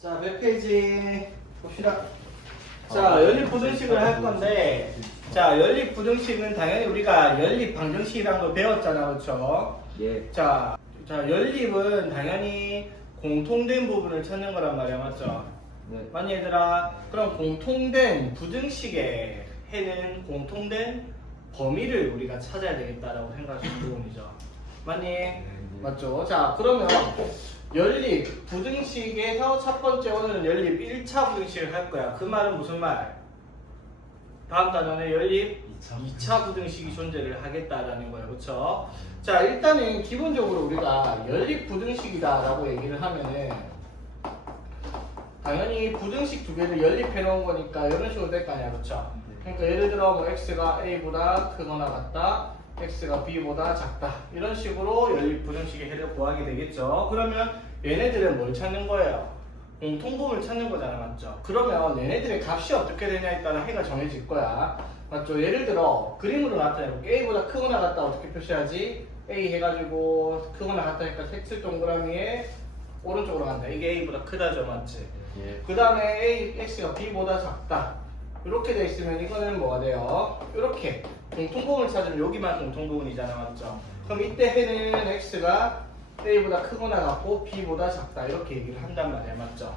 자, 몇 페이지 봅시다. 자, 연립부등식을 할 건데, 자, 연립부등식은 당연히 우리가 연립방정식이라는 거 배웠잖아, 그렇죠? 예. 자, 연립은 당연히 공통된 부분을 찾는 거란 말이야, 맞죠? 네. 맞니 얘들아? 그럼 공통된 부등식에 해는 공통된 범위를 우리가 찾아야 되겠다라고 생각하시는 부분이죠. 맞니? 맞죠? 자, 그러면 연립 부등식에서 첫 번째 오늘은 연립 1차 부등식을 할 거야. 그 말은 무슨 말? 다음 단원에 연립 2차 부등식이 존재를 하겠다라는 거예요. 그렇죠? 자, 일단은 기본적으로 우리가 연립 부등식이다 라고 얘기를 하면은 당연히 부등식 두 개를 연립해 놓은 거니까 이런 식으로 될 거 아니야. 그렇죠? 그러니까 예를 들어 뭐 x가 a보다 크거나 같다, x가 b보다 작다, 이런 식으로 연립 부등식의 해를 구하게 되겠죠. 그러면 얘네들은 뭘 찾는 거예요? 공통분을 찾는 거잖아, 맞죠? 그러면 얘네들의 값이 어떻게 되냐에 따라 해가 정해질 거야, 맞죠? 예를 들어 그림으로 나타내볼게. a보다 크거나 같다 어떻게 표시하지? a 해가지고 크거나 같다니까 색칠 동그라미에 오른쪽으로 간다. 이게 a보다 크다죠, 맞지? 예. 그 다음에 x가 b보다 작다, 이렇게 돼 있으면 이거는 뭐가 돼요? 이렇게 공통분을 찾으면 여기만 공통분이잖아, 맞죠? 그럼 이때 해는 x가 a보다 크거나 같고 b보다 작다, 이렇게 얘기를 한단 말이야, 맞죠?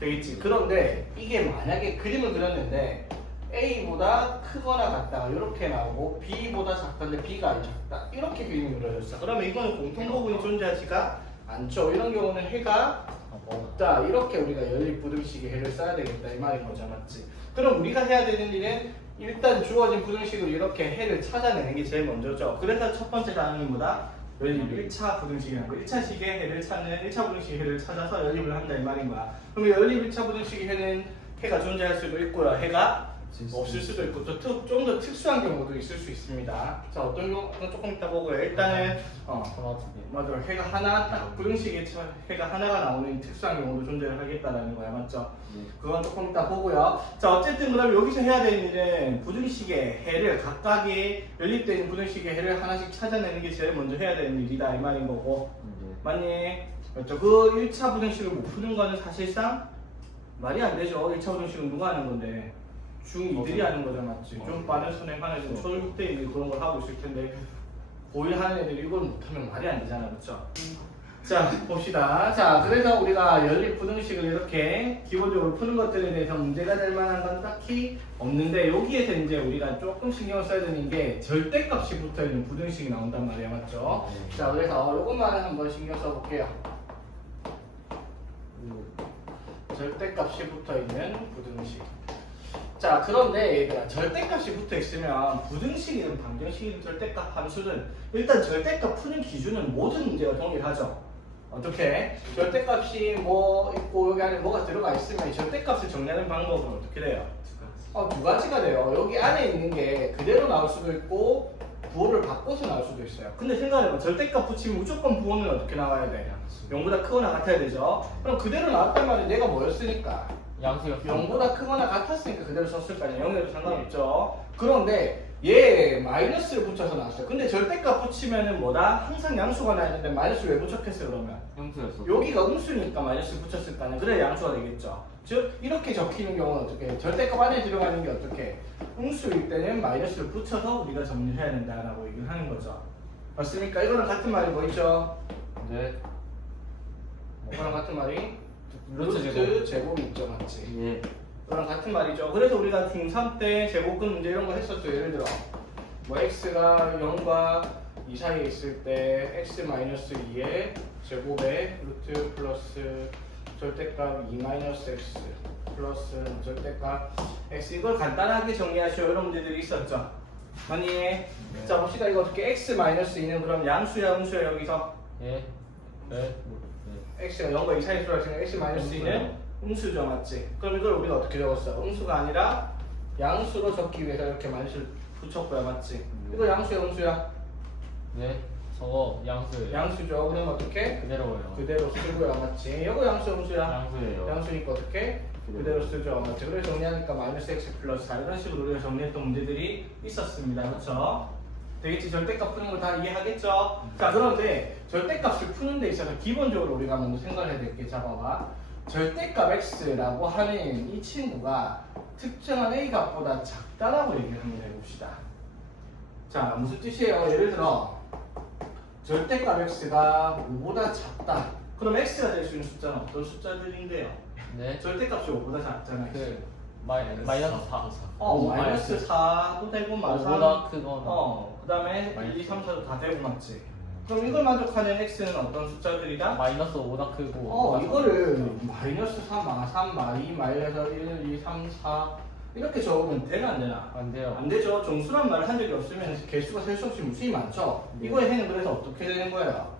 되겠지? 그런데 이게 만약에 그림을 그렸는데 a보다 크거나 같다 이렇게 나오고 b보다 작다인데 b가 작다, 이렇게 그림이 그려졌어. 그러면 이거는 공통부분이 존재하지가 않죠. 이런 경우는 해가 없다, 이렇게 우리가 연립부등식의 해를 써야 되겠다 이 말인 거죠, 맞지? 그럼 우리가 해야 되는 일은 일단 주어진 부등식으로 이렇게 해를 찾아내는 게 제일 먼저죠. 그래서 첫 번째 단원이 뭐다? 연립 1차 부등식이라는 거. 1차 식의 해를 찾는 1차 부등식의 해를 찾아서 연립을 한다 이 말인 거야. 그러면 연립 1차 부등식의 해는 해가 존재할 수도 있고요, 해가 없을 수도 있고, 또 좀 더 특수한 경우도 있을 수 있습니다. 자, 어떤 경우는 조금 이따 보고요. 일단은 맞아, 해가 하나 딱 부등식에 해가 하나가 나오는 특수한 경우도 존재를 하겠다라는 거야, 맞죠? 그건 조금 이따 보고요. 자, 어쨌든 그럼 여기서 해야 되는 일은 부등식의 해를, 각각의 연립되어 있는 부등식의 해를 하나씩 찾아내는 게 제일 먼저 해야 되는 일이다 이 말인 거고, 맞니? 맞죠? 그 1차 부등식을 못 푸는 거는 사실상 말이 안 되죠. 1차 부등식은 누가 하는 건데? 중2들이 하는 거죠, 맞지? 좀 빠른 수능하는 좀 초육대인들이 그런 걸 하고 있을 텐데 고1 하는 애들이 이걸 못하면 말이 안 되잖아, 그렇죠? 자, 봅시다. 자, 그래서 우리가 연립 부등식을 이렇게 기본적으로 푸는 것들에 대해서 문제가 될 만한 건 딱히 없는데, 여기에서 이제 우리가 조금 신경을 써야 되는 게 절대값이 붙어있는 부등식이 나온단 말이야, 맞죠? 자, 그래서 이것만 한번 신경 써볼게요. 절대값이 붙어있는 부등식. 자, 그런데 얘들아, 절대값이 붙어있으면 부등식이든 방정식이든 절대값 함수든 일단 절대값 푸는 기준은 모든 문제가 동일하죠. 어떻게? 절대값이 뭐 있고 여기 안에 뭐가 들어가 있으면 이 절대값을 정리하는 방법은 어떻게 돼요? 두 가지가 돼요. 여기 안에 있는 게 그대로 나올 수도 있고 부호를 바꿔서 나올 수도 있어요. 근데 생각해봐, 절대값 붙이면 무조건 부호는 어떻게 나와야 돼? 0보다 크거나 같아야 되죠. 그럼 그대로 나왔단 말이 내가 뭐였으니까? 0보다 크거나 같았으니까 그대로 썼을 거 아니에요. 0에도 상관없죠. 그런데 얘 마이너스를 붙여서 나왔어요. 근데 절대값 붙이면은 뭐다? 항상 양수가 나야 되는데 마이너스를 왜 붙였겠어요, 그러면? 형수였어. 여기가 음수니까 마이너스를 붙였을 거 아니에요. 그래야 양수가 되겠죠. 즉 이렇게 적히는 경우는 어떻게 해요? 절대값 안에 들어가는 게 어떻게? 음수일 때는 마이너스를 붙여서 우리가 정리를 해야 된다라고 얘기를 하는 거죠. 맞습니까? 이거랑 같은 말이 뭐 있죠? 네. 이거랑 같은 말이 루트 루트 제곱이 있죠, 맞지? 예. 그랑 같은 말이죠. 그래서 우리가 중3 때 제곱근 문제 이런 거 했었죠. 예를 들어 뭐 x가 0과 2 사이에 있을 때 x-2의 제곱에 루트 플러스 절대값 2-x 플러스 절대값 x, 이걸 간단하게 정리하시오. 이런 문제들이 있었죠. 맞니? 자, 봅시다. 이거 어떻게 x-2는 그럼 양수야 음수야 여기서? 예. 네. x가 0과 2 사이에 들어있으면 x-2는 음수죠, 맞지? 그럼 이걸 우리가 어떻게 적었어? 음수가 아니라 양수로 적기 위해서 이렇게 마이너스를 붙였고요, 맞지? 이거 양수야, 음수야? 네. 저거 양수예요. 양수죠. 그럼 어떻게? 그대로예요. 그대로 쓰고요, 맞지? 이거 양수, 음수야? 양수예요. 양수니까 어떻게? 그대로 쓰죠, 맞지? 그래서 정리하니까 마이너스 x 플러스 4 이런 식으로 우리가 정리했던 문제들이 있었습니다, 그렇죠? 되겠지? 절대값 푸는 거 다 이해하겠죠? 자, 그런데 절대값을 푸는 데 있어서 기본적으로 우리가 먼저 생각해야 될 게, 잡아봐. 절대값 x라고 하는 이 친구가 특정한 a 값보다 작다라고 얘기를 한번 해봅시다. 자, 무슨 뜻이에요? 예를 들어 절대값 x가 5보다 작다. 그럼 x가 될 수 있는 숫자는 어떤 숫자들인데요? 네. 절대값이 5보다 작잖아요. 그 마이너스 4. 마이너스 4도 되고 마이너스 5보다 크거나. 그 다음에 1, 2, 3, 4도 다 되고 맞지? 그럼 이걸 만족하는 x는 어떤 숫자들이다? 마이너스 5보다 크고. 이거를 마이너스 3, 2, 마이너스 1, 2, 3, 4 이렇게 적으면 되나 안 되나? 안 돼요. 안 되죠. 정수란 말을 한 적이 없으면 개수가 셀 수 없이 무수히 많죠. 네. 이거의 해는 그래서 어떻게 되는 거예요?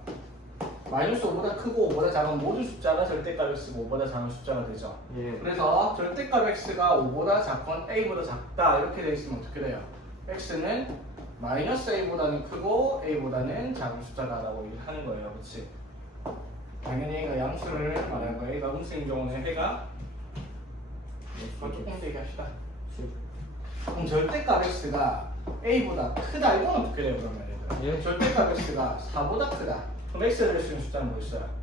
마이너스 5보다 크고 5보다 작은 모든 숫자가 절대값 x고 5보다 작은 숫자가 되죠. 예. 그래서 절대값 x가 5보다 작건 a보다 작다 이렇게 돼 있으면 어떻게 돼요? x는 마이너스 a보다는 크고 a보다는 작은 숫자다라고 하는 거예요. 그렇지? 당연히 A가 양수를 말하는 거예요. A가 음수인 경우는 해가 조금 더 얘기합시다. 그럼 절대값 x가 a보다 크다 이건 어떻게 돼요 그러면? 예. 절대값 x가 4보다 크다. 그럼 x가 될 수 있는 숫자는 뭐 있어요?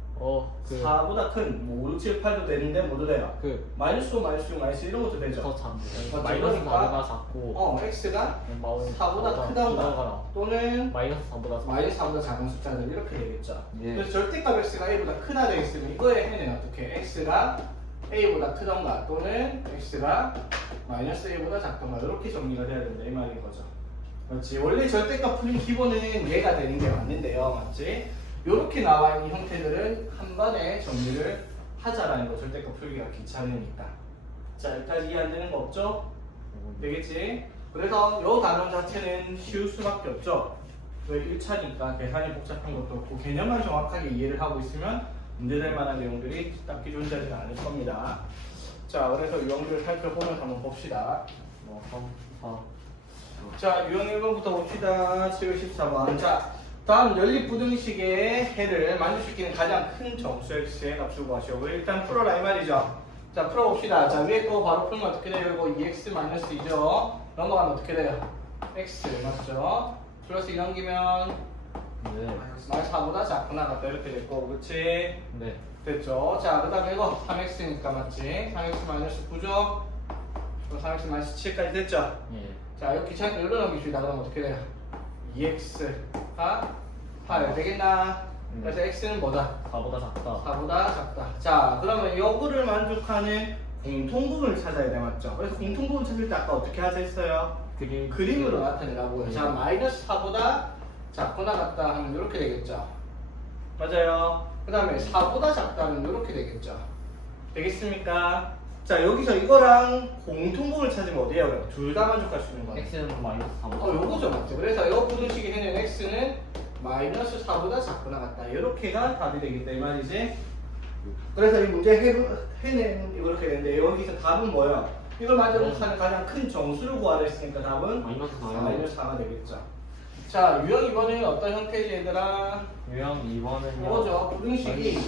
4보다 큰, 뭐 5, 6, 7, 8도 되는데 뭐도 돼요? 마이너스 5, 마이너스 6, 마이너스 이런 것도 되죠? 더 작네. 어, 마이너스 그러니까 4보다 작고. x가 마이너스 4보다 크다거나 또는 마이너스 4보다 작고. 마이너스 4보다 작은 숫자들 이렇게 되겠죠? 예. 그래서 절대값 x가 a보다 크다 되어 있으면 이거의 해는 어떻게? x가 a보다 크던가 또는 x가 마이너스 a보다 작던가 이렇게 정리가 돼야 된다 이 말인 거죠. 맞지? 원래 절대값 풀린 기본은 얘가 되는 게 맞는데요. 맞지? 이렇게 나와 있는 형태들은 한 번에 정리를 하자라는 거. 절대값 풀기가 귀찮으니까. 자, 여기까지 이해 안 되는 거 없죠? 되겠지? 그래서 이 단원 자체는 쉬울 수밖에 없죠. 왜 1차니까 계산이 복잡한 것도 없고 개념만 정확하게 이해를 하고 있으면 문제될 만한 내용들이 딱히 존재하지 않을 겁니다. 자, 그래서 유형들을 살펴보면서 한번 봅시다. 3, 4. 자, 유형 1번부터 봅시다. 7월 14번. 자, 다음 연립부등식의 해를 만족시키는 가장 큰 정수 x의 값을 구하시오. 일단 풀어라 이 말이죠. 자, 풀어봅시다. 자, 위에 거 바로 풀면 어떻게 돼요? 이거 2x 마이너스 2죠? 넘어가면 어떻게 돼요? x 맞죠? 플러스 2 넘기면 네. 마이너스 4보다 작구나 같다 이렇게 될 거고 그치? 네. 됐죠? 자, 그 다음에 이거 3x니까 맞지? 3x 마이너스 9죠? 3x 마이너스 7까지 됐죠? 예. 자, 이거 귀찮게 열로 넘기시다 그러면 어떻게 돼요? 2x가 8 되겠나? 그래서 x는 뭐다? 4보다 작다. 4보다 작다. 자, 그러면 이거를 만족하는 공통부분을 찾아야 돼, 맞죠? 그래서 공통부분 찾을 때 아까 어떻게 하자 했어요? 그림으로 나타내라고요. 자, 마이너스 4보다 작거나 같다 하면 이렇게 되겠죠? 맞아요. 그 다음에 4보다 작다면 이렇게 되겠죠? 되겠습니까? 자, 여기서 이거랑 공통부분을 찾으면 어디에요? 둘 다 만족할 수 있는 거예요. x는 마이너스 4보다 요거죠, 맞죠? 그래서 이 부등식이 해낸 x는 마이너스 4보다 작거나 같다. 이렇게가 답이 되겠다 이 말이지. 그래서 이 문제 해낸 이렇게 되는데 여기서 답은 뭐예요? 이걸 만족하는 가장 큰 정수를 구하라 했으니까 답은 마이너스 4요. 마이너스 4가 되겠죠. 자, 유형 2번은 어떤 형태지 얘들아? 유형 2번은요. 이거죠. 부등식이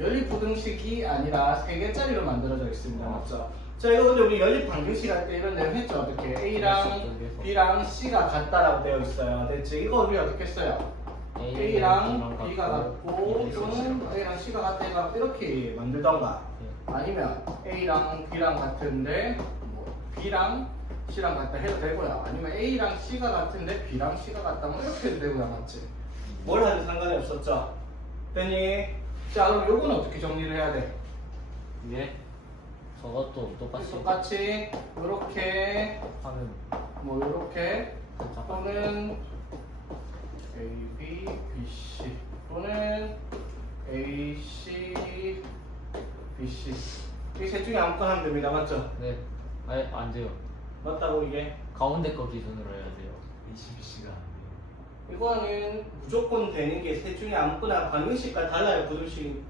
연립 부등식이 아니라 3개짜리로 만들어져 있습니다. 맞죠? 자, 이거 근데 우리 연립 방정식 할 때 이런 내용 했죠? 어떻게? A랑 B랑 C가 같다라고 되어 있어요. 됐지? 이거 우리 어떻게 했어요? A랑 B가 같고 또는 A랑 C가 같다 해서 이렇게 만들던가 아니면 A랑 B랑 같은데 뭐 B랑 C랑 같다 해도 되고요. 아니면 A랑 C가 같은데 B랑 C가 같다 뭐 이렇게 해도 되고요. 맞지? 뭘 하든 상관이 없었죠? 됐니? 자, 그럼 요건 어떻게 정리를 해야 돼? 예. 저것도 똑같이 이렇게 하는 뭐 이렇게 살짝 또는 A, B, B, C 또는 A, C, B, C 이 셋 중에 아무거나 하면 됩니다. 맞죠? 네. 아예 안 돼요. 맞다고 이게? 가운데 거 기준으로 해야 돼요. ACBC가 안 돼요. 이거는 무조건 되는 게 셋 중에 아무거나 방정식과 달라요. 부등식이니까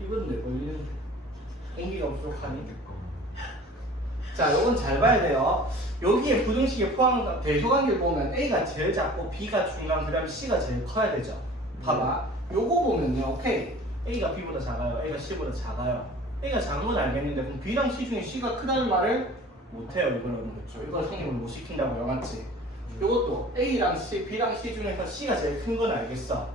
이건 왜 걸리는데? 공기가 부족하니? 자, 요건 잘 봐야 돼요. 여기에 부등식에 포함한 대소관계를 보면 A가 제일 작고 B가 중간, 그 다음에 C가 제일 커야 되죠. 봐봐. 요거 보면요. 오케이. A가 B보다 작아요. A가 C보다 작아요. A가 작은 건 알겠는데 그럼 B랑 C 중에 C가 크다는 말을 못해요. 이거는 그렇죠. 이걸 성립을 못 시킨다고요. 맞지? 요것도 A랑 C, B랑 C 중에서 C가 제일 큰 건 알겠어.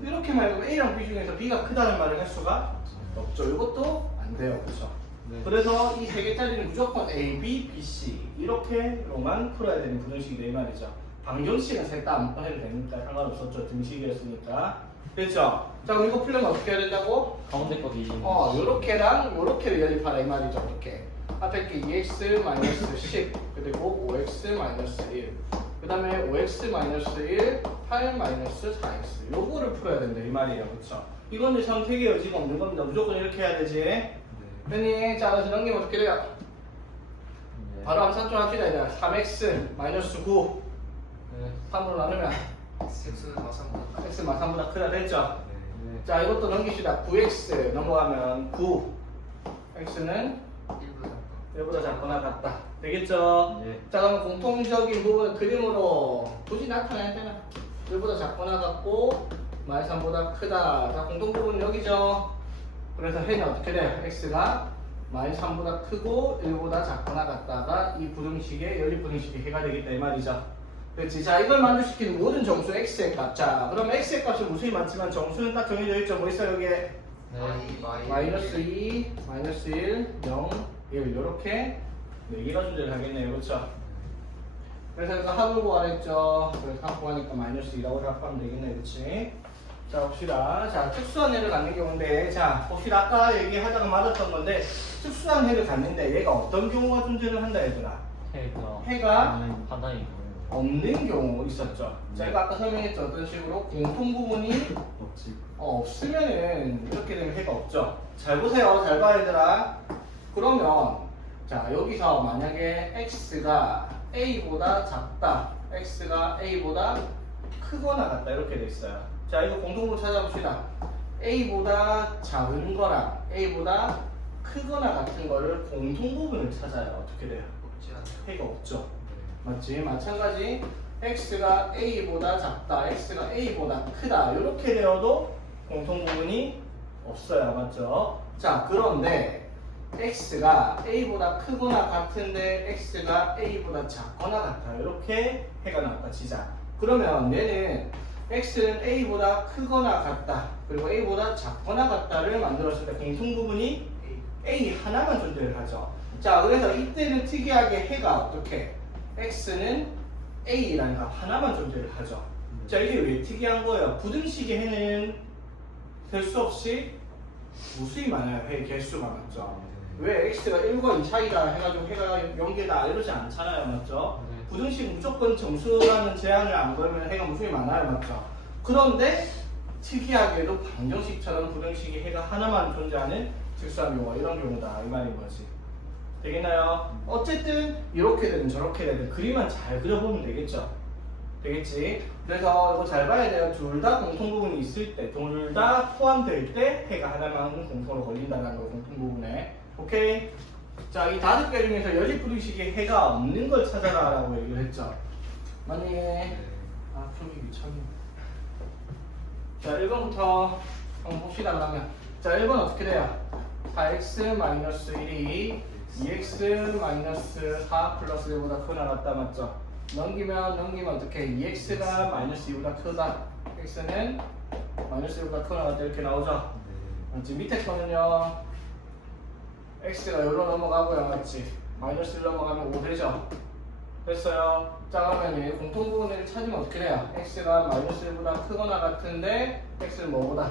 이렇게 말고 A랑 B 중에서 B가 크다는 말을 할 수가 없죠. 이것도 안 돼요. 그렇죠? 네. 그래서 이 세 개짜리는 무조건 A, B, B, C 이렇게로만 풀어야 되는 부등식이다 이 말이죠. 방정식은 셋 다 안 해도 되니까 상관없었죠. 등식이었으니까. 됐죠? 자 그럼 이거 풀려면 어떻게 해야 된다고? 가운데 거 기준. 요렇게랑 요렇게를 연립하라 이 말이죠. 이렇게 앞에 게 2x-10 그리고 5x-1 그 다음에 5x-1 8-4x 요거를 풀어야 된다 이 말이에요. 그쵸? 이건 선택의 여지가 없는 겁니다. 무조건 이렇게 해야 되지. 됐니? 자 그래서 넘기면 어떻게 돼요? 네. 바로 함산점 합시다. 이제 3x-9 네. 3으로 나누면 X는 마삼보다 x만 3보다 크다 됐죠? 네. 자 이것도 넘깁시다. 9x 넘어가면 9 x는 1보다 작거나 같다. 되겠죠? 네. 자 그럼 공통적인 부분 그림으로 굳이 나타내야 되나? 1보다 작거나 같고 마이너스 3보다 크다. 자 공통 부분은 여기죠. 그래서 해는 어떻게 돼요? x가 마이너스 3보다 크고 1보다 작거나 같다가 이 부등식의 연립 부등식의 해가 되겠다 이 말이죠. 그렇지. 자 이걸 만족시키는 모든 정수 x의 값. 자 그럼 x의 값은 무수히 많지만 정수는 딱 정해져 있죠. 뭐 있어요 여기에? 네. 마이너스 2, 마이너스 1, 0, 1 이렇게 4개가 존재를 하겠네요. 그렇죠? 그래서 이거 합을 구하랬죠. 그래서 합 구하니까 마이너스 2라고 합하면 되겠네. 그렇지? 자 봅시다. 자 특수한 해를 갖는 경우인데 자 봅시다. 아까 얘기하다가 맞았던 건데 특수한 해를 갖는데 얘가 어떤 경우가 존재를 한다 얘들아? 해가 판단이 없는 경우 있었죠. 제가 아까 설명했죠. 어떤 식으로 공통 부분이 없지. 없으면은 이렇게 되면 해가 없죠. 잘 보세요. 잘 봐 얘들아. 그러면 자 여기서 만약에 x가 a보다 작다, x가 a보다 크거나 같다 이렇게 돼 있어요. 자 이거 공통으로 찾아봅시다. a보다 작은 거랑 a보다 크거나 같은 거를 공통 부분을 찾아요. 어떻게 돼요? 없지 않아요. 해가 없죠. 맞지? 마찬가지 x가 a보다 작다, x가 a보다 크다 이렇게 되어도 공통 부분이 없어요. 맞죠? 자 그런데 x가 a보다 크거나 같은데 x가 a보다 작거나 같아 이렇게 해가 나왔다 치자. 그러면 얘는 x는 a보다 크거나 같다 그리고 a보다 작거나 같다를 만들었을 때 공통 부분이 a 하나만 존재를 하죠. 자 그래서 이때는 특이하게 해가 어떻게 x는 a라는 값 하나만 존재를 하죠. 자 이게 왜 특이한 거예요? 부등식의 해는 될 수 없이 무수히 많아요. 해 개수가 맞죠. 왜 x가 1과 2 차이다 해가지고 해가 0개다 이러지 않잖아요. 맞죠? 네. 부등식 무조건 정수라는 제한을 안 걸면 해가 무수히 많아요. 맞죠? 그런데 특이하게도 방정식처럼 부등식의 해가 하나만 존재하는 특수한 경우가 이런 경우다 이 말인 거지. 되겠나요? 어쨌든 이렇게 되든 저렇게 되든 그림만 잘 그려보면 되겠죠. 되겠지? 그래서 이거 잘 봐야 돼요. 둘 다 공통 부분이 있을 때, 둘 다 포함될 때 해가 하나만 공통으로 걸린다는 거 공통 부분에. 오케이? 자, 이 5개 중에서 여지 부등식에 해가 없는 걸 찾아라라고 얘기를 했죠. 맞니? 아, 풀기 미쳤네. 자, 1번부터 한번 봅시다 그러면. 자, 1번 어떻게 돼요? 4x-1이 2x-4 플러스 1보다 크거나 같다 맞죠? 넘기면 어떻게 2x가 마이너스 2보다 크다 x는 마이너스 1보다 크거나 같다 이렇게 나오죠? 맞지? 밑에 거는요 x가 여기로 넘어가고요 맞지? 마이너스 1 넘어가면 5 되죠? 됐어요? 자 그러면 이 공통 부분을 찾으면 어떻게 돼요? x가 마이너스 1보다 크거나 같은데 x는 뭐보다?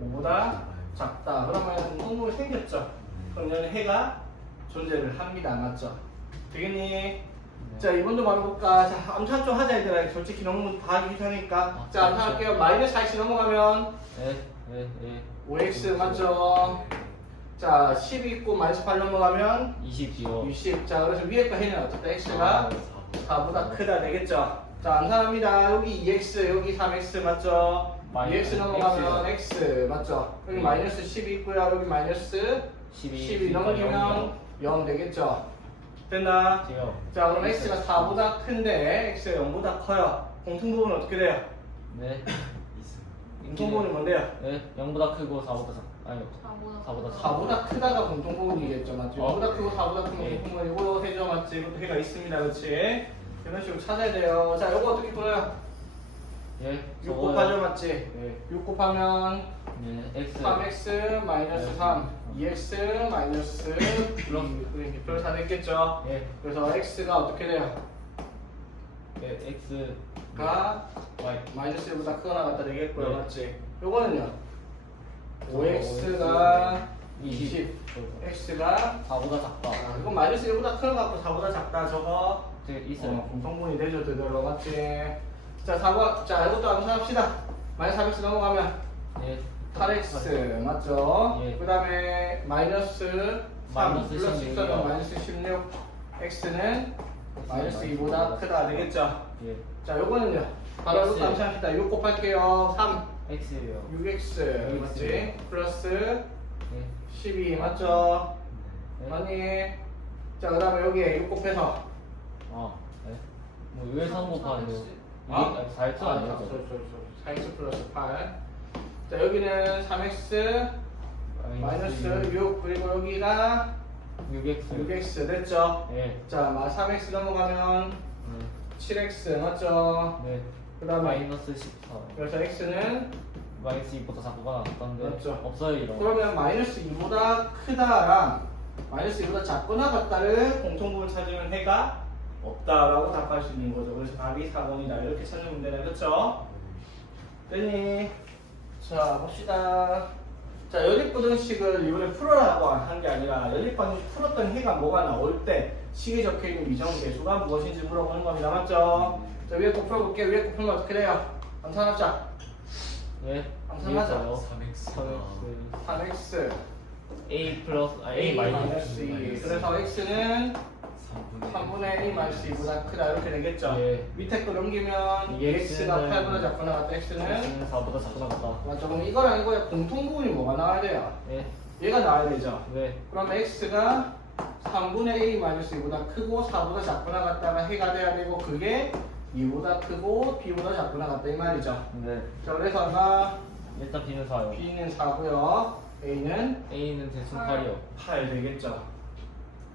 5보다 작다 그러면 공통 부분이 생겼죠? 그럼 얘는 해가 존재를 합니다. 맞죠? 되겠니? 자, 이번도 말해볼까? 자, 암산 좀 하자, 얘들아. 솔직히 너무 다 하기 귀찮으니까. 자, 암산할게요. 마이너스 4x 넘어가면 네. 5x 맞죠? 자, 10 있고 마이너스 8 넘어가면 20이요. 60. 자, 그래서 위에 거 해는 어떻다? x가 4보다 크다 되겠죠? 자, 암산합니다. 여기 2x, 여기 3x 맞죠? 2x 넘어가면 x 맞죠? 여기 마이너스 10이 있고요. 여기 마이너스 12 넘기면 0 되겠죠? 됐나? 돼요. 자 그럼 x가 4보다 큰데 x가 0보다 커요. 공통 부분은 어떻게 돼요? 네. 공통 부분이 뭔데요? 네. 0보다 크고 4보다 작. 아니요. 4보다 4보다 크다가 공통 부분이겠죠, 맞죠? 0보다 크고 4보다 큰 네. 공통 부분 이거 해줘, 맞지? 이것도 해가 있습니다, 그렇지? 이런 식으로 찾아야 돼요. 자, 이거 어떻게 풀어요? 예. 6 곱하죠 맞지? 예. 6 곱하면 네. X. 3x 마이너스 3 2x 마이너스 2 별 4 됐겠죠? 예. 그래서 x가 어떻게 돼요? 예. X. 가 Y. 마이너스 1보다 크거나 같다 되겠고요 네. 맞지? 요거는요 5x가 20 20. x가 4보다 작다. 이건 마이너스 1보다 크거 같고 4보다 작다 저거 되게 있어요. 공통분이 되죠 그대로 맞지? 자 4번 자 이것도 암산합시다 마이너스 4x 넘어가면 예. 8x 맞죠? 예. 그 다음에 마이너스 3 마이너스 플러스 16 14는 마이너스 16 x는 마이너스 2보다 크다 되겠죠? 예. 자 요거는요 바로 X. 이것도 암산합시다 6 곱할게요 3 X예요. 6x 맞지? 플러스 예. 12 맞죠? 네. 아니 자 그 다음에 여기에 6 곱해서 아. 네. 뭐 왜 3 곱하세요? 이게 아? 4X 아니죠? 4x 플러스 8 자 여기는 3x 마이너스 6 그리고 여기가 6X. 6x 됐죠? 예. 자 3x 넘어가면 네. 7x 맞죠? 네. 그 다음에 마이너스 14. 그래서 x는 마이너스 2보다 작거나 같던데 맞죠. 없어요 이런 거. 그러면 마이너스 2보다 크다랑 마이너스 2보다 작거나 같다를 공통분을 찾으면 해가 없다라고 답할 수 있는 거죠. 그래서 답이 4번이다 이렇게 찾는 문제네 그렇죠? 됐니? 자 봅시다. 자 연립부등식을 이번에 풀어라고 한 게 아니라 연립부등식 풀었던 해가 뭐가 나올 때 식에 적혀있는 미정계수가 무엇인지 물어보는 겁니다. 맞죠? 자 위에 거 풀어볼게요. 위에 거 풀면 어떻게 돼요? 암산합자. 예. 암산하자. 3x 3x A 플러스 A a 마이너스 2 마이너스 그래서 x는 3분의 3분의 a 마이너스 2보다 크다 이렇게 되겠죠? 예. 밑에 거 넘기면 이 2x가 x는 8보다 작거나 같다 x는 X는 4보다 작거나 같다. 맞죠? 그럼 이거랑 이거의 공통부분이 뭐가 나와야 돼요? 예. 얘가 나와야 되죠? 네. 그럼 x가 3분의 a 마이너스 2보다 크고 4보다 작거나 같다가 해가 돼야 되고 그게 2보다 크고 b보다 작거나 같다 이 말이죠? 네. 자 그래서 아마 일단 B는 4요. b는 4고요 A는 A는 대충 8이요. 8 되겠죠?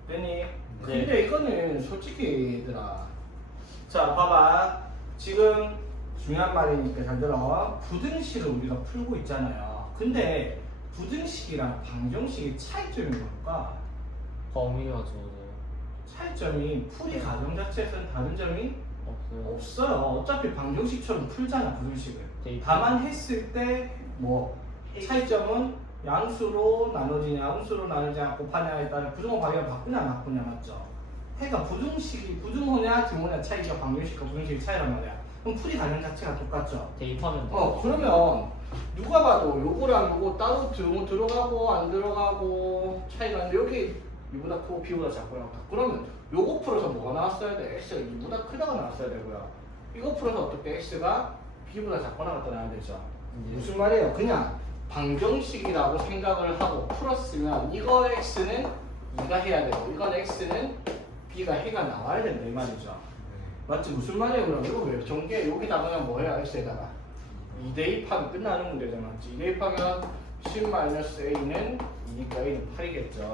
됐니? 네. 근데 이거는 솔직히 얘들아 자 봐봐 지금 중요한 말이니까 잘 들어 부등식을 우리가 풀고 있잖아요 근데 부등식이랑 방정식의 차이점이 뭘까? 범위가 저도 차이점이 풀이 과정 자체에서는 다른 점이 없어요. 없어요 어차피 방정식처럼 풀잖아 부등식을 데이터. 다만 했을 때 뭐 차이점은 양수로 나눠지냐 음수로 나누지 않고 곱하냐에 따른 부등호 방향을 바꾸냐 안 바꾸냐 맞죠? 해가 부등식이 부등호냐 등호냐 차이가 방정식과 부등식의 차이란 말이야 그럼 풀이 과정 자체가 똑같죠? 대입하면 돼. 그러면 누가 봐도 요거랑 요거 따로 등호 들어가고 안 들어가고 차이가 나는데 여기 이보다 크고 b보다 작고 나왔다 그러면 요거 풀어서 뭐가 나왔어야 돼? x가 2보다 크다가 나왔어야 되고요 이거 풀어서 어떻게 x가 b보다 작거나 같다 나와야 되죠? 무슨 말이에요? 그냥 방정식이라고 생각을 하고 풀었으면 이거 x는 2가 해야 되고 이건 x는 b가 해가 나와야 된다 이 말이죠 맞지? 무슨 말이에요 그럼? 이거 왜 전개 여기다가 뭐 해야 x에다가 2 대입하면 끝나는 문제잖아 맞지? 2 대입하면 10-a는 2니까 a는 8이겠죠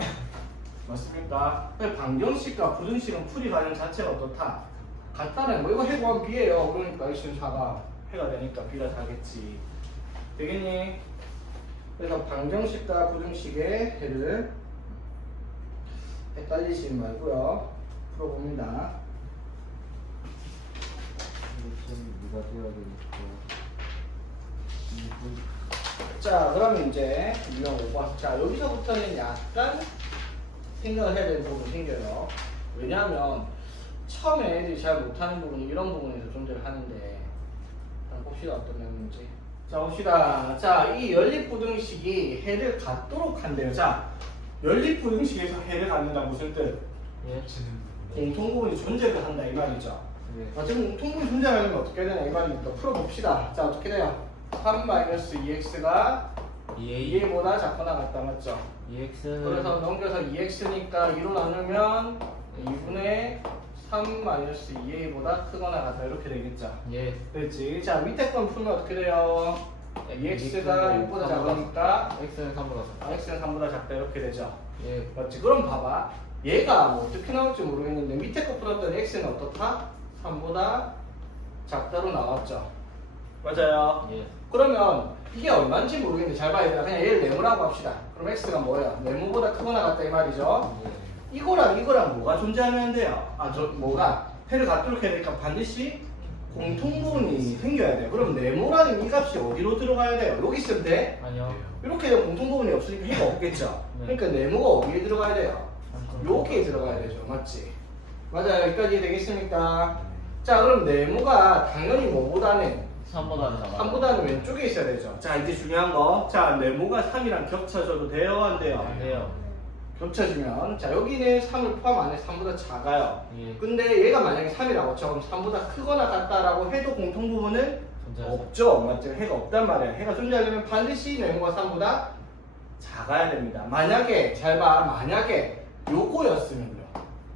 맞습니까? 방정식과 부등식은 풀이 과정 자체가 어떻다? 같다는 거 이거 해보면 b예요 그러니까 x는 4가 해가 되니까 b가 4겠지 되겠니? 그래서 방정식과 부등식의 해를 헷갈리시지 말고요. 풀어봅니다. 누가 돼야 되니까. 자, 그러면 이제 유형 5번. 자, 여기서부터는 약간 생각을 해야 되는 부분이 생겨요. 왜냐하면 처음에 애들이 잘 못하는 부분이 이런 부분에서 존재를 하는데 한번 봅시다 어떤 내용인지. 자 봅시다. 자, 이 연립부등식이 해를 갖도록 한대요. 자, 연립부등식에서 해를 갖는다 무슨 뜻? 예. 공통부분이 존재를 한다 이 말이죠. 예. 지금 공통부분이 존재하려면 어떻게 되냐 이 말이니까 풀어봅시다. 자, 어떻게 돼요? 3-2x가 2a보다 작거나 같다 맞죠? 2x는 그래서 넘겨서 2x니까 2로 나누면 2분의 3-2a보다 크거나 같다 이렇게 되겠죠? 예. 그렇지. 자, 밑에 건 풀면 어떻게 돼요? 2x가 6보다 작으니까 x는 3보다 작다. x는 3보다 작다 이렇게 되죠? 예. 맞지? 그럼 봐봐. 얘가 뭐 어떻게 나올지 모르겠는데 밑에 거 풀었던 x는 어떻다? 3보다 작다로 나왔죠? 맞아요. 예. 그러면 이게 얼마인지 모르겠는데 잘 봐야 돼요. 그냥 얘를 네모라고 합시다. 그럼 x가 뭐예요? 네모보다 크거나 같다 이 말이죠. 이거랑 뭐가 존재하면 돼요? 뭐가 해를 갖도록 해야 되니까 반드시 공통분이 생겨야 돼요. 그럼 네모라는 이 값이 어디로 들어가야 돼요? 여기 있으면 돼? 아니요. 이렇게 되면 공통부분이 없으니까 해가 없겠죠? 네. 그러니까 네모가 어디에 들어가야 돼요? 여기에 들어가야 되죠. 맞지? 맞아요. 여기까지 되겠습니까? 자, 그럼 네모가 당연히 뭐보다는 3보다는 작아. 3보다는 왼쪽에 있어야 되죠. 자, 이제 중요한 거. 자, 네모가 3이랑 겹쳐져도 돼요? 안 돼요? 안 돼요. 겹쳐지면 자, 여기는 3을 포함 안 해 3보다 작아요. 예. 근데 얘가 만약에 3이라고 쳐. 그럼 3보다 크거나 같다라고 해도 공통부분은 존재하죠. 없죠. 맞죠? 해가 없단 말이에요. 해가 존재하려면 반드시 네모가 3보다 작아야 됩니다. 만약에 잘 봐. 만약에 요거였으면요.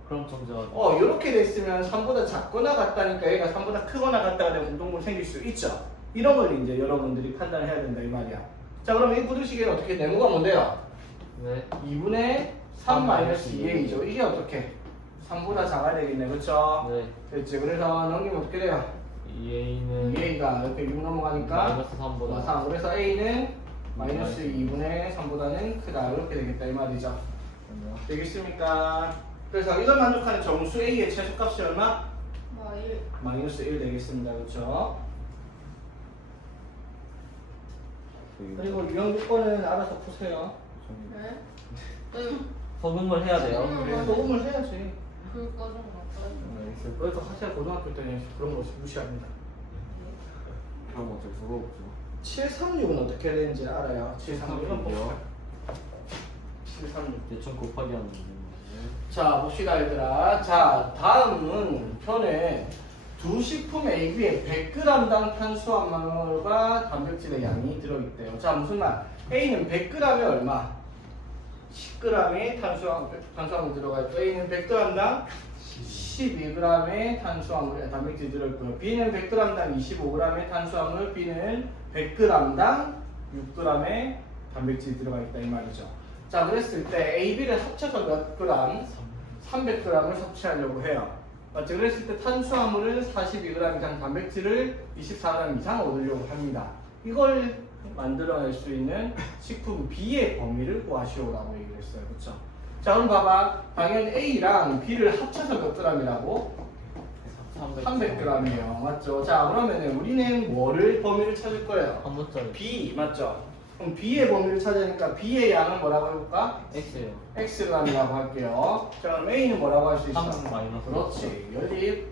그럼 존재하죠. 이렇게 됐으면 3보다 작거나 같다니까 얘가 3보다 크거나 같다가 되면 공통분 생길 수 있죠. 이런 걸 이제 여러분들이 판단해야 된다 이 말이야. 자, 그럼 이 부등식에는 어떻게 네모가 뭔데요? 네. 2분의 3 마이너스 2a죠. 이게 어떻게? 3보다 작아야 되겠네. 그렇죠? 네. 됐지. 그래서 넘기면 어떻게 돼요? 2a는 2a가 이렇게 6 넘어가니까 마이너스 3보다 3. 그래서 a는 마이너스 2분의 3보다는 크다. 이렇게 되겠다 이 말이죠. 되겠습니까? 그래서 이걸 만족하는 정수 a의 최소값이 얼마? 마이너스 1 되겠습니다. 그렇죠? 그리고 유형 6번은 알아서 푸세요. 소금을 해야 돼요. 소금을 해야지. 그거까지는 맞아요. 그래서 하세요. 고등학교 때는 그런 거 무시합니다. 그럼 어쩔 수가 없죠. 736은 어떻게 해야 되는지 알아요? 736은 봅시다. 736. 대충 곱하기 하는 거. 자, 봅시다 얘들아. 자, 다음은 편에 두 식품 AB에 100g당 탄수화물과 단백질의 양이 들어있대요. 자, 무슨 말? A는 100g에 얼마? 10g의 탄수화물 들어가 있고 A는 100g당 12g의 탄수화물, 단백질이 들어있고요. B는 100g당 25g의 탄수화물, B는 100g당 6g의 단백질이 들어가 있다 이 말이죠. 자, 그랬을 때 A, B를 합쳐서 몇 g? 300g을 섭취하려고 해요. 맞죠? 그랬을 때 탄수화물은 42g 이상, 단백질을 24g 이상 얻으려고 합니다. 이걸 만들어낼 수 있는 식품 B의 범위를 구하시오라고 얘기를 했어요. 그렇죠? 자, 그럼 봐봐. 당연히 A랑 B를 합쳐서 몇 g이라고? 300g이에요. 맞죠? 자, 그러면 우리는 뭐를 범위를 찾을 거예요? 한 번짜리. B, 맞죠? 그럼 B의 범위를 찾으니까 B의 양은 뭐라고 해볼까? X예요. Xg이라고 할게요. 자, 그럼 A는 뭐라고 할 수 있어? 3 마이너스. 그렇지. 연립.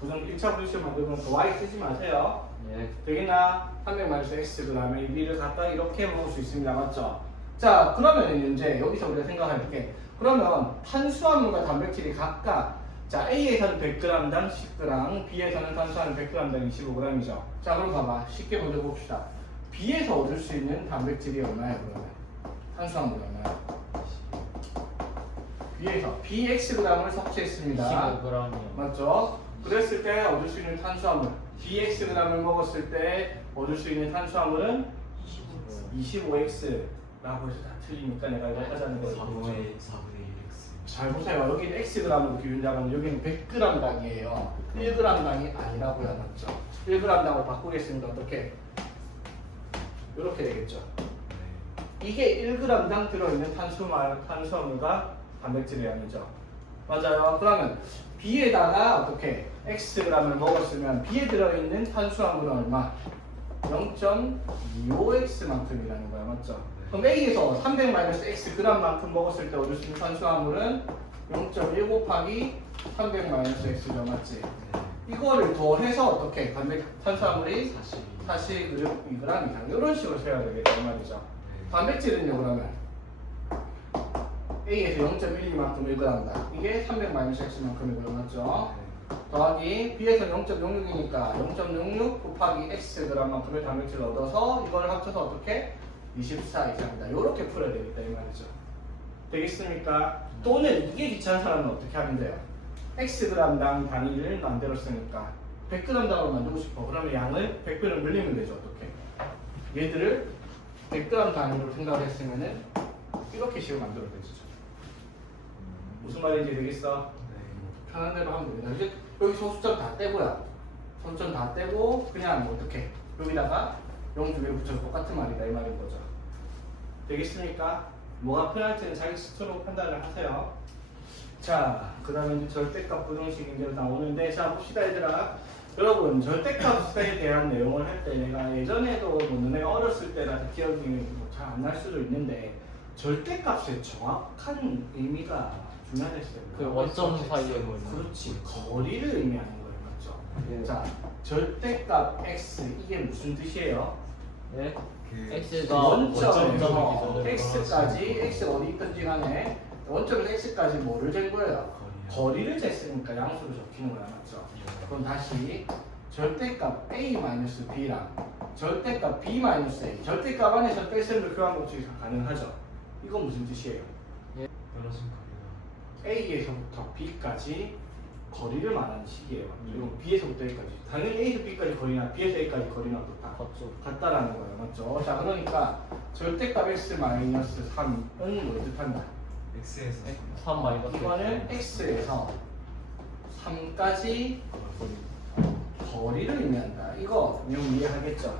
부정 1차 분식 만들면 그 Y 쓰지 마세요. 예. 되겠나? 300 마이너스 Xg의 B를 갖다 이렇게 먹을 수 있습니다. 맞죠? 자, 그러면 이제 여기서 우리가 생각해볼게. 그러면 탄수화물과 단백질이 각각 자, A에서는 100g당 10g, B에서는 탄수화물 100g당 25g이죠. 자, 그럼 봐봐. 쉽게 먼저 봅시다. B에서 얻을 수 있는 단백질이 얼마야, 그러면? 탄수화물이 얼마야? B에서 BXg을 섭취했습니다. 15g이요. 맞죠? 그랬을 때 얻을 수 있는 탄수화물 BXg을 먹었을 때 얻을 수 있는 탄수화물은 25X라고 해서 다 틀리니까 내가 이거 하자는 거예요. 4분의 1x. 잘 보세요. 여기는 Xg으로 기준자면 여기는 100g당이에요. 1g당이 아니라고요. 맞죠? 1g당으로 바꾸겠습니다. 어떻게? 이렇게 되겠죠. 이게 1g당 들어있는 탄수화물과 단백질의 양이죠. 맞아요. 그러면 B에다가 어떻게 Xg을 먹었으면 B에 들어있는 탄수화물은 얼마? 0.25X만큼이라는 거야. 맞죠? 그럼 A에서 300-Xg만큼 먹었을 때 얻을 수 있는 탄수화물은 0.1 곱하기 300-X죠. 맞지? 이거를 더해서 어떻게 탄수화물이 42g 이상 이런 식으로 세야 되겠다 이 말이죠. 단백질은요 그러면 A에서 0.12만큼 1g다. 이게 300-X만큼이고요. 맞죠? 더하기 B에서 0.66이니까 0.66 곱하기 Xg만큼의 단백질을 얻어서 이걸 합쳐서 어떻게? 24 이상이다. 이렇게 풀어야 되겠다 이 말이죠. 되겠습니까? 또는 이게 귀찮은 사람은 어떻게 하면 돼요? Xg당 단위를 만들었으니까 100g당으로 만들고 싶어. 그러면 양을 100배로 늘리면 되죠. 어떻게? 얘들을 100g 단위로 생각을 했으면은 이렇게 식으로 만들어야 되죠. 무슨 말인지 되겠어? 편한 대로 하면 됩니다. 이제 여기 소수점 다 떼고요. 선점 다 떼고 그냥 어떻게 여기다가 0 두 개를 붙여서 똑같은 말이다 이 말인 거죠. 되겠습니까? 뭐가 편할지는 자기 스스로 판단을 하세요. 자, 그 다음에 이제 절대값 부등식 이제 나오는데, 자 봅시다 얘들아. 여러분 절대값에 대한 내용을 할 때 내가 예전에도 뭐 너네가 어렸을 때라 기억이 잘 안 날 수도 있는데 절대값의 정확한 의미가 중요하겠어요. 그 원점 사이에 뭐 있는. 그렇지, 거리를 의미하는 거예요, 맞죠? 예. 자, 절대값 x 이게 무슨 뜻이에요? 네. 그 x가 원점에서 원점을 기준으로 x까지 x가 어디 있든지 간에 원점에서 x까지 뭐를 잰 거예요? 거리를 쟀으니까 양수로 적히는 거야, 맞죠? 그럼 다시 절대값 a-b랑 절대값 b-a 절대값 안에 절대값을 교환 법칙이 가능하죠? 이건 무슨 뜻이에요? 떨어진 거리가 a에서부터 b까지 거리를 말하는 식이에요. 그리고 b에서부터 a까지 당연히 a에서 b까지 거리나 b에서 a까지 거리나 다 같죠. 같다라는 거예요, 맞죠? 자, 그러니까 절대값 x-3은 뭘 뜻한다? X에서 3 마이너스 이거는 x에서 3까지 거리를 의미한다. 이거 내용 이해하겠죠?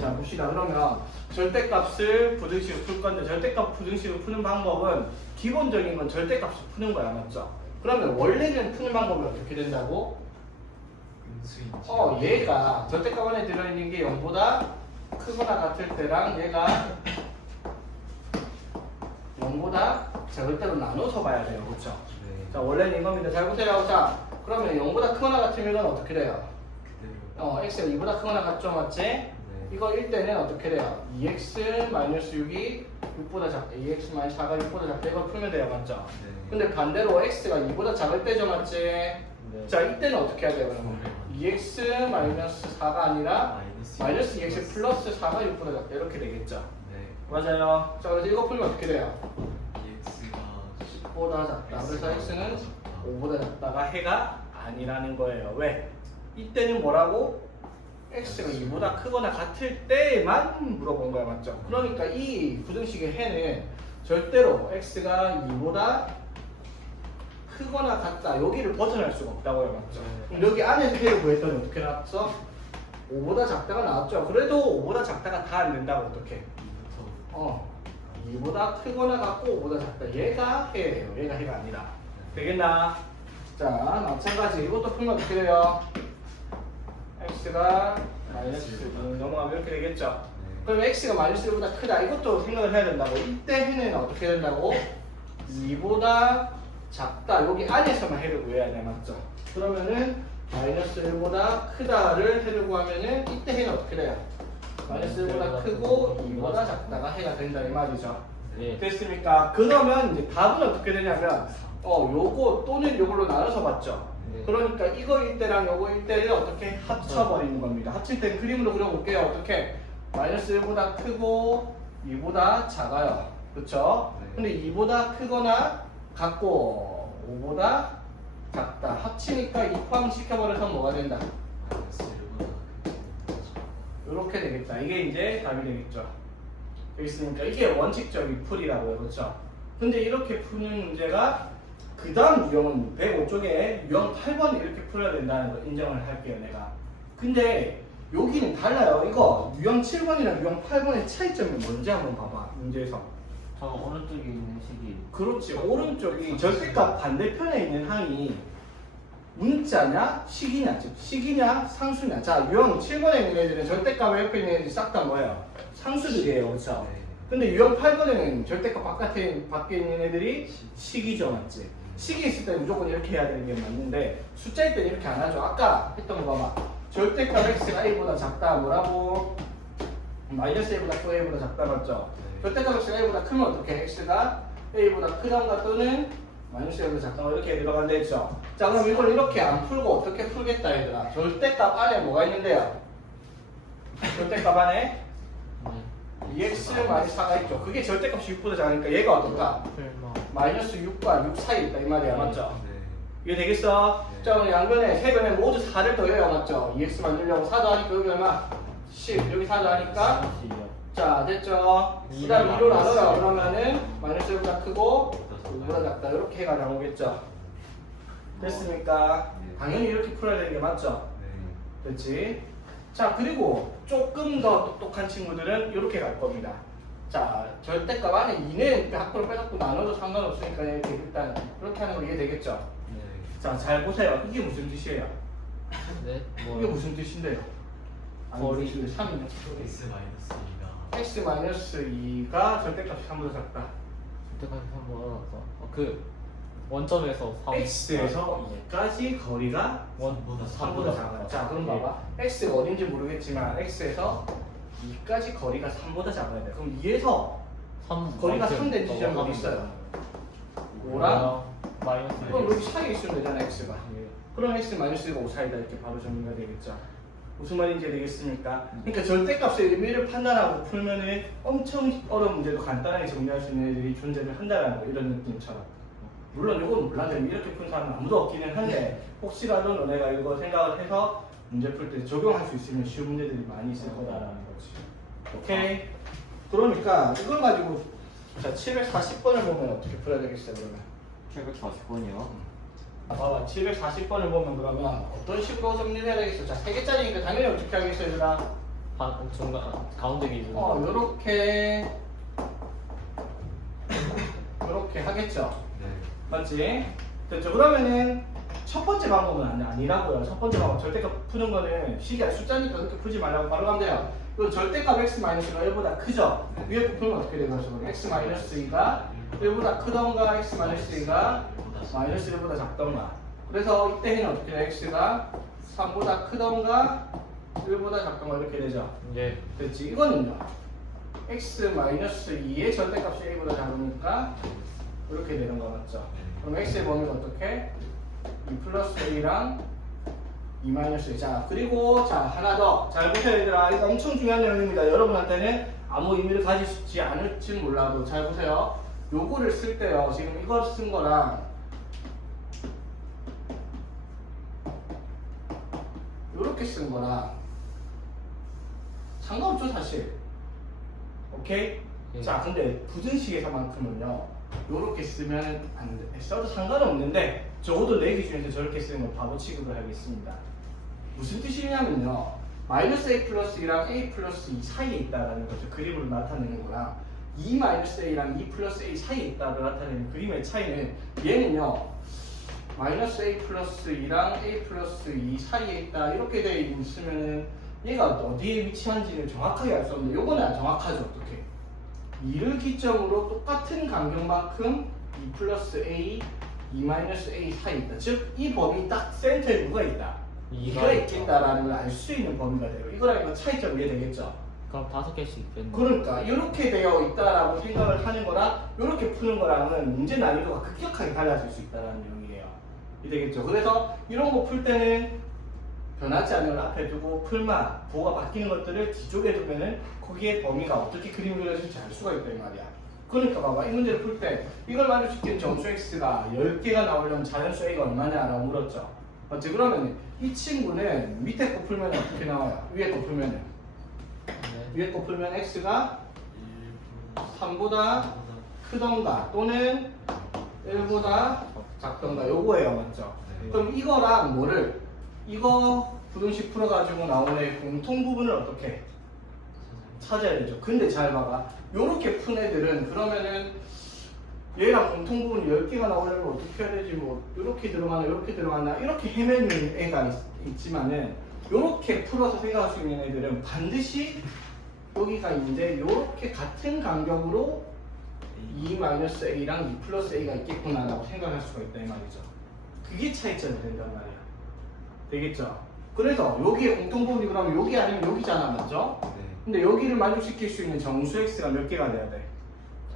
자, 봅시다. 그러면 절대값을 부등식으로 풀 건데 절대값 부등식으로 푸는 방법은 기본적인 건 절대값을 푸는 거야, 맞죠? 그러면 원래는 푸는 방법이 어떻게 된다고? 인수인 얘가 절대값 안에 들어있는 게 0보다 크거나 같을 때랑 얘가 0보다 작을 때로 나눠서 봐야 돼요, 그렇죠? 네. 자, 원래는 이겁니다. 잘 보세요. 자, 그러면 0보다 크거나 같으면 어떻게 돼요? 그대로 x가 2보다 크거나 같죠, 맞지? 네. 이거 1대는 어떻게 돼요? 2x-6이 6보다 작다. 2x-4가 6보다 작다. 이걸 풀면 돼요, 맞죠? 네. 근데 반대로 x가 2보다 작을 때죠, 맞지? 네. 자, 이때는 어떻게 해야 돼요, 그러면? 2x-4가 아니라 마이너스 2x 플러스 4가 6보다 작다. 이렇게 되겠죠? 네. 맞아요. 자, 그래서 이거 풀면 어떻게 돼요? EX가 10보다 작다. 그래서 x는 5보다 작다가 해가 아니라는 거예요. 왜? 이때는 뭐라고? x가 2보다 크거나 같을 때만 물어본 거야, 맞죠? 그러니까 이 부등식의 해는 절대로 x가 2보다 크거나 같다. 여기를 벗어날 수가 없다고요, 맞죠? 그럼 여기 안에서 해를 구했더니 어떻게 나왔어? 5보다 작다가 나왔죠. 그래도 5보다 작다가 다 안 된다고 어떻게? 2보다 크거나 같고 5보다 작다. 얘가 해예요. 얘가 해가 아니라. 되겠나? 자, 마찬가지. 이것도 풀면 어떻게 돼요? x가 마이너스 1 넘어가면 이렇게 되겠죠? 그럼 x가 마이너스 1보다 크다. 이것도 생각을 해야 된다고. 이때 해는 어떻게 된다고? 2보다 작다. 여기 안에서만 해를 구해야 돼. 맞죠? 그러면은 마이너스 1보다 크다를 해를 구하면은 이때 해는 어떻게 돼요? 마이너스 1보다 크고 2보다 작다가 해가 된다 이 말이죠. 네. 됐습니까? 그러면 이제 답은 어떻게 되냐면 요거 또는 요걸로 나눠서 봤죠. 네. 그러니까 이거일 때랑 요거일 때를 어떻게 합쳐버리는 겁니다. 합칠 때 그림으로 그려볼게요. 어떻게? 마이너스 1보다 크고 2보다 작아요. 그쵸? 네. 근데 2보다 크거나 같고 5보다 작다. 합치니까 2 포함시켜버려서 뭐가 된다? 마이너스 1보다 이렇게 되겠다. 이게 이제 답이 되겠죠. 되겠습니까? 이게 원칙적인 풀이라고요. 그렇죠? 근데 이렇게 푸는 문제가 그 다음 유형은 105쪽에 유형 8번 이렇게 풀어야 된다는 거 인정을 할게요, 내가. 근데 여기는 달라요. 이거 유형 7번이랑 유형 8번의 차이점이 뭔지 한번 봐봐. 문제에서. 저 오른쪽에 있는 식이 그렇지. 오른쪽이 절대값 반대편에 있는 항이 문자냐 식이냐, 즉 식이냐 상수냐. 자, 유형 7번에 있는 애들은 절대값 옆에 있는 애들이 싹 다 뭐예요? 상수들이에요, 그렇죠? 네. 근데 유형 8번에는 절대값 밖에 있는 애들이 식이죠, 맞지? 식이 있을 때는 무조건 이렇게 해야 되는 게 맞는데 숫자일 때는 이렇게 안 하죠. 아까 했던 거 봐봐. 절대값 x가 a보다 작다 뭐라고? 마이너스 a보다 크고 a보다 작다 맞죠? 네. 절대값 x가 a보다 크면 어떻게? x가 a보다 크던가 또는 마이너스 a보다 작던가 이렇게 들어간다 했죠? 자, 그럼 이걸 이렇게 안 풀고 어떻게 풀겠다 얘들아? 절대값 안에 뭐가 있는데요? 절대값 안에 2x-4가 있죠. 그게 절대값이 6보다 작으니까 얘가 어떨까? 설마 마이너스 6과 6 사이에 있다 이 말이야, 맞죠? 네. 이게 되겠어? 네. 자, 오늘 양변에 세 변에 모두 4를 더해요, 맞죠? 2x 만들려고 4 더하니까 여기 얼마? 10. 여기 4 더하니까 자, 됐죠? 그 다음 2로 나눠요. 그러면은 마이너스 1보다 크고 5보다 작다 이렇게 해가 나오겠죠? 됐습니까? 네. 당연히 이렇게 풀어야 되는 게 맞죠? 네. 됐지? 자, 그리고 조금 더 똑똑한 친구들은 이렇게 갈 겁니다. 자, 절대값 안에 2는 밖으로 빼갖고 나눠도 상관없으니까 이렇게 일단 이렇게 하는 거 이해되겠죠? 네. 자, 잘 보세요. 이게 무슨 뜻이에요? 네? 이게 무슨 뜻인데요? 거리. 3이네. x 마이너스 2가 x 마이너스 2가 절대값이 3보다 작다. 그때까지 3번 알았어. 그 원점에서 3. x에서 2까지 거리가 원보다 3보다 작아요. 자, 그럼 봐봐. x가 어딘지 모르겠지만 x에서 2까지 거리가 3보다 작아야 돼. 그럼 2에서 3 거리가 3 된 지점이 어디 있어요? 5랑 마이너스 그럼 여기 사이에 있으면 되잖아, x가. 예. 그럼 x 마이너스가 5 사이다 이렇게 바로 정리가 되겠죠. 무슨 말인지 되겠습니까? 그러니까 절대값의 의미를 판단하고 풀면은 엄청 어려운 문제도 간단하게 정리할 수 있는 애들이 존재를 한다는 거, 이런 느낌처럼. 물론 이건 몰라도 이렇게 푼 사람은 아무도 없기는 한데 혹시라도 너네가 이거 생각을 해서 문제 풀 때 적용할 수 있으면 쉬운 문제들이 많이 있을 거다라는 거지. 오케이. 그러니까 이걸 가지고 자 740번을 보면 어떻게 풀어야 되겠어요, 그러면? 740번이요. 봐봐, 740번을 보면 그러면 어떤 식으로 정리를 해야 되겠어? 자, 3개짜리니까 당연히 어떻게 하겠어요, 얘들아? 중간 가운데 기준. 요렇게 하겠죠? 네. 맞지? 됐죠? 그러면은 첫 번째 방법은 아니라고요. 첫 번째 방법 절대값 푸는 거는 식이 숫자니까 그렇게 풀지 말라고 바로 가면 돼요. 이건 절대값 x-가 1보다 크죠? 위에 거 풀면 어떻게 되겠어? x-2가 1보다 크던가 x-2가 마이너스 1보다 작던가. 그래서 이때는 어떻게 돼? x가 3보다 크던가 1보다 작던가 이렇게 되죠? 예. 됐지? 이거는요. x-2의 절대값이 a보다 작으니까 이렇게 되는 거 맞죠? 그럼 x의 범위가 어떻게? 2 플러스 a랑 2 마이너스 a. 자, 그리고 자 하나 더. 잘 보세요, 얘들아. 이거 엄청 중요한 내용입니다. 여러분한테는 아무 의미를 가지지 않을지 몰라도 잘 보세요. 요거를 쓸 때요. 지금 이거 쓴 거랑 요렇게 쓴 거랑 상관없죠, 사실. 오케이? 예. 자, 근데 부등식에서만큼은요. 요렇게 쓰면 안 돼. 써도 상관없는데 적어도 내 기준에서 저렇게 쓰는 건 바보 취급을 하겠습니다. 무슨 뜻이냐면요. 마이너스 a 플러스 2랑 a 플러스 2 사이에 있다라는 거죠. 그림으로 나타내는 거랑 2 마이너스 a랑 2 플러스 a 사이에 있다를 나타내는 그림의 차이는 얘는요. 마이너스 a 플러스 2랑 a 플러스 2 사이에 있다 이렇게 되어 있으면은 얘가 어디에 위치한지를 정확하게 알 수 없는데 요거는 안 정확하죠. 어떻게? 2를 기점으로 똑같은 간격만큼 2 플러스 a, 2 마이너스 a 사이에 있다. 즉, 이 범위 딱 센터에 누가 있다? 2가 있겠다라는 걸 알 수 있는 범위가 돼요. 이거랑 이거 차이점 이해되겠죠? 그럼 5개씩 있겠네. 그러니까 이렇게 되어 있다라고 생각을 하는 거랑 이렇게 푸는 거랑은 문제 난이도가 급격하게 달라질 수 있다는 내용이에요. 이해되겠죠? 그래서 이런 거 풀 때는 변하지 않는 걸 앞에 두고 풀마, 보호가 바뀌는 것들을 뒤쪽에 두면은 거기에 범위가 어떻게 그림을 그려질지 알 수가 있다 이 말이야. 그러니까 봐봐, 이 문제를 풀 때 이걸 마주치는 정수 x가 10개가 나오려면 자연수 a가 얼마냐라고 물었죠. 맞지? 그러면 이 친구는 밑에 거 풀면 어떻게 나와요? 위에 거 풀면은 네. 위에 거 풀면 x가 3보다 크던가 또는 1보다 작던가 요거예요, 맞죠? 네. 그럼 이거랑 뭐를 이거 부등식 풀어가지고 나오는 공통 부분을 어떻게 찾아야 되죠? 근데 잘 봐봐, 요렇게 푼 애들은 그러면은 얘랑 공통 부분 10개가 나오려면 어떻게 해야 되지? 뭐 요렇게 들어가나 요렇게 들어가나 이렇게 헤매는 애가 있지만은 요렇게 풀어서 생각할 수 있는 애들은 반드시 여기가 있는데 요렇게 같은 간격으로 2-a랑 2 플러스 a가 있겠구나라고 생각할 수가 있다 이 말이죠. 그게 차이점이 된단 말이야. 되겠죠? 그래서 여기에 공통부분이 그러면 여기 아니면 여기잖아, 맞죠? 네. 근데 여기를 만족시킬 수 있는 정수 x가 몇 개가 돼야 돼?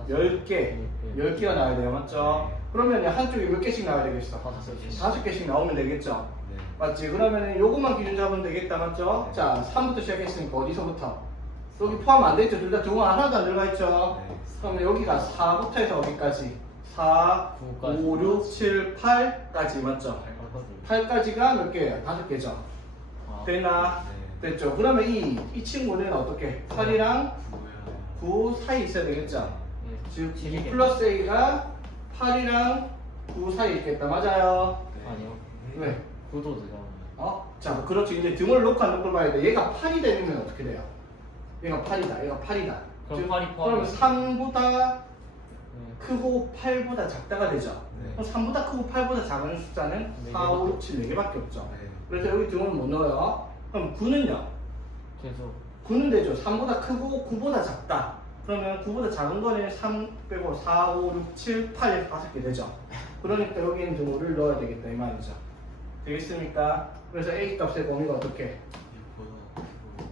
10개. 10개가 나와야 돼요, 맞죠? 그러면 한쪽에 몇 개씩 나와야 되겠어? 5개씩 나오면 되겠죠? 네. 맞지? 그러면 요것만 기준 잡으면 되겠다, 맞죠? 네. 자, 3부터 시작했으니까 어디서부터? 여기 포함 안 됐죠? 둘 다 두 번 하나도 안 들어가 있죠? 네. 그러면 여기가 4부터 해서 어디까지? 4, 9까지. 5, 6, 7, 8까지 맞죠? 8까지가 몇 개예요? 5개죠? 아, 됐나? 네. 됐죠? 그러면 이 친구는 어떻게? 8이랑 9 사이 있어야 되겠죠? 예. 즉, 2 플러스 a가 8이랑 9 사이 있겠다. 맞아요? 네. 아니요. 왜? 구도 들어가네. 자, 그렇지. 이제 등을 놓고 안 놓고 봐야 돼. 얘가 8이 되면 어떻게 돼요? 얘가 8이다. 얘가 8이다. 그럼 8이 그러면 3보다 네. 크고 8보다 작다가 되죠. 네. 그럼 3보다 크고 8보다 작은 숫자는 네 4, 5, 6, 7, 4개밖에 없죠. 네. 그래서 여기 등을 못 넣어요. 그럼 9는요? 계속 9는 되죠. 3보다 크고 9보다 작다. 그러면 9보다 작은 거는 3 빼고 4, 5, 6, 7, 8 5개 되죠. 그러니까 여기 있는 등호를 넣어야 되겠다 이 말이죠. 되겠습니까? 그래서 A 값의 범위가 어떻게? 6보다 크고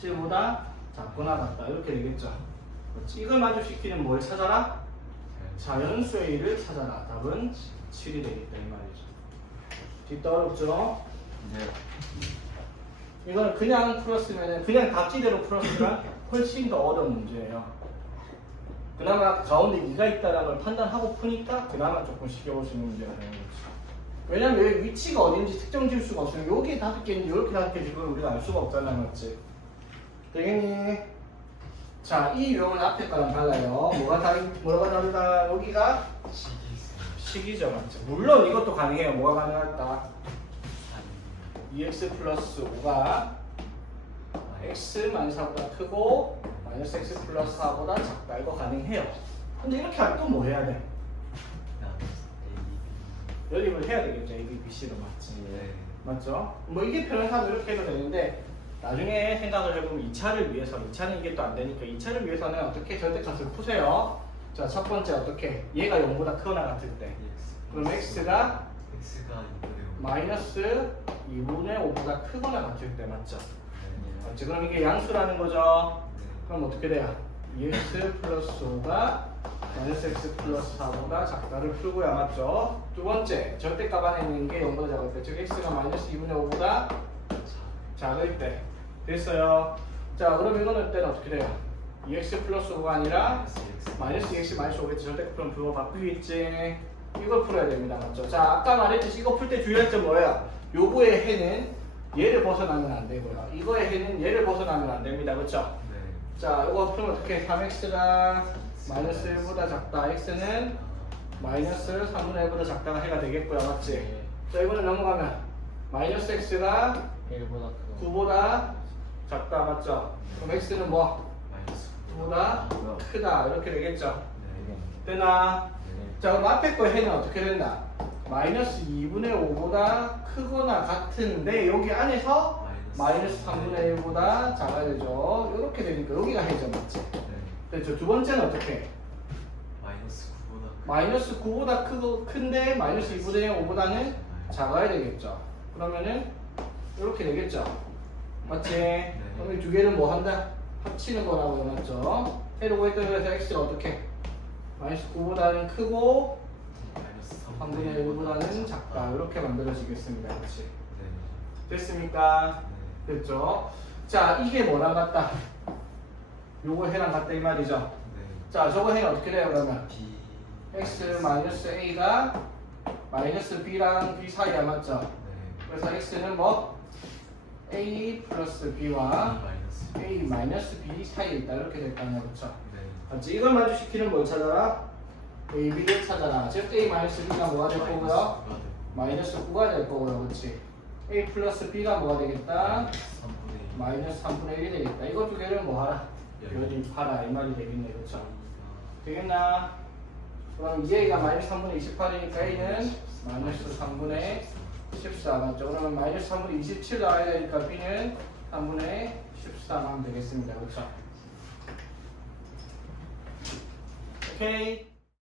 7. 7보다 작거나 같다 이렇게 되겠죠. 그렇지. 이걸 만족시키는 뭘 찾아라? 자연수의 A를 찾아라. 답은 7이 되겠다 이 말이죠. 뒷다 어렵죠? 네. 이거는 그냥 풀었으면 그냥 답지대로 풀었으면 훨씬 더 어려운 문제예요. 그나마 가운데 2가 있다는 걸 판단하고 푸니까 그나마 조금 쉽게 볼 수 있는 문제가 되는 거죠. 왜냐면 여기 위치가 어딘지 특정 지을 수가 없으면 여기에 5개인지 이렇게 5개인지 그걸 우리가 알 수가 없잖아, 맞지? 되겠니? 자, 이 유형은 앞에 거랑 달라요. 뭐가 다르다? 여기가 식이 있어요. 식이죠, 맞죠? 물론 이것도 가능해요. 뭐가 가능할까? 아니. 2x 플러스 5가 x 마이너스 4보다 크고 마이너스 x 플러스 4보다 작다. 이거 가능해요. 근데 이렇게 하면 또 뭐 해야 돼? 연립을 해야 되겠죠. A, B, B, C로 맞지? 네. 맞죠? 뭐 이게 편하면 이렇게 해도 되는데 나중에 생각을 해보면 2차를 위해서 2차는 이게 또 안 되니까 2차를 위해서는 어떻게 절대값을 푸세요. 자, 첫 번째 어떻게? 얘가 0보다 크거나 같을 때 그럼 x가 x가 2분의 5. 마이너스 2분의 5보다 크거나 같을 때 맞죠? 네. 맞지? 그럼 이게 양수라는 거죠. 네. 그럼 어떻게 돼요? 2x 플러스 5가 마이너스 x 플러스 4보다 작다를 풀고야 맞죠? 두 번째 절대값 안에 있는 게 0보다 작을 때 즉 x가 마이너스 2분의 5보다 작을 때 됐어요. 자, 그럼 이거는 때는 어떻게 돼요? 2x 플러스 5가 아니라 마이너스 2x 마이너스 5겠지. 절대값 풀면 그거 바뀌겠지. 이걸 풀어야 됩니다. 맞죠? 자, 아까 말했듯이 이거 풀 때 주의할 점 뭐예요? 요거의 해는 얘를 벗어나면 안 되고요. 이거의 해는 얘를 벗어나면 안 됩니다. 그렇죠? 네. 자, 이거 풀면 어떻게? 3x가 마이너스 1보다 작다. x는 마이너스 3분의 1보다 작다가 해가 되겠고요. 맞지? 네. 자, 이거는 넘어가면 마이너스 x가 1보다 크고 9보다 작다. 맞죠? 그럼 x는 뭐? 마이너스 9보다 크다. 이렇게 되겠죠? 네. 되나? 네. 자, 그럼 앞에 거 해는 어떻게 된다? 마이너스 2분의 5보다 크거나 같은데 여기 안에서 마이너스 3분의 1보다 작아야 되죠. 이렇게 되니까 여기가 해죠. 맞지? 네. 그렇죠. 두 번째는 어떻게? 마이너스 9보다 마이너스 9보다 크고 큰데 마이너스 2분의 5보다는 작아야 되겠죠. 그러면은 이렇게 되겠죠. 맞지? 그럼 이 두 개는 뭐 한다? 합치는 거라고 맞죠? 해로고 했던 거에서 x가 어떻게? 마이너스 9보다는 크고 마이너스 3분의 1보다는 작다. 이렇게 만들어지겠습니다. 그렇지? 네. 됐습니까? 네. 됐죠? 자, 이게 뭐랑 같다? 요거 해랑 같다 이 말이죠? 네. 자, 저거 해는 어떻게 돼요 그러면? B x 마이너스 a가 마이너스 b랑 b 사이야 맞죠? 네. 그래서 x는 뭐? a 플러스 b와 마이너스 a 마이너스 b 사이에 있다 이렇게 될 거 아니야 그쵸? 네. 맞지? 이걸 만족시키는 뭘 찾아라? a, b를 찾아라. 즉 a 마이너스 b가 뭐가 될 거고요? 마이너스 9가 될 거고요 그치? a 플러스 b가 뭐가 되겠다? 3분의 마이너스 3분의 1이 되겠다. 이거 두 개를 뭐 하라? 연입하라 이 말이 되겠네 그쵸? 되겠나? 그럼 2a가 마이너스 3분의 28이니까 a는 마이너스 3분의 14 맞죠? 그러면 마이너스 3분의 27 나와야 되니까 b는 3분의 14만 하면 되겠습니다. 그렇죠? 오케이.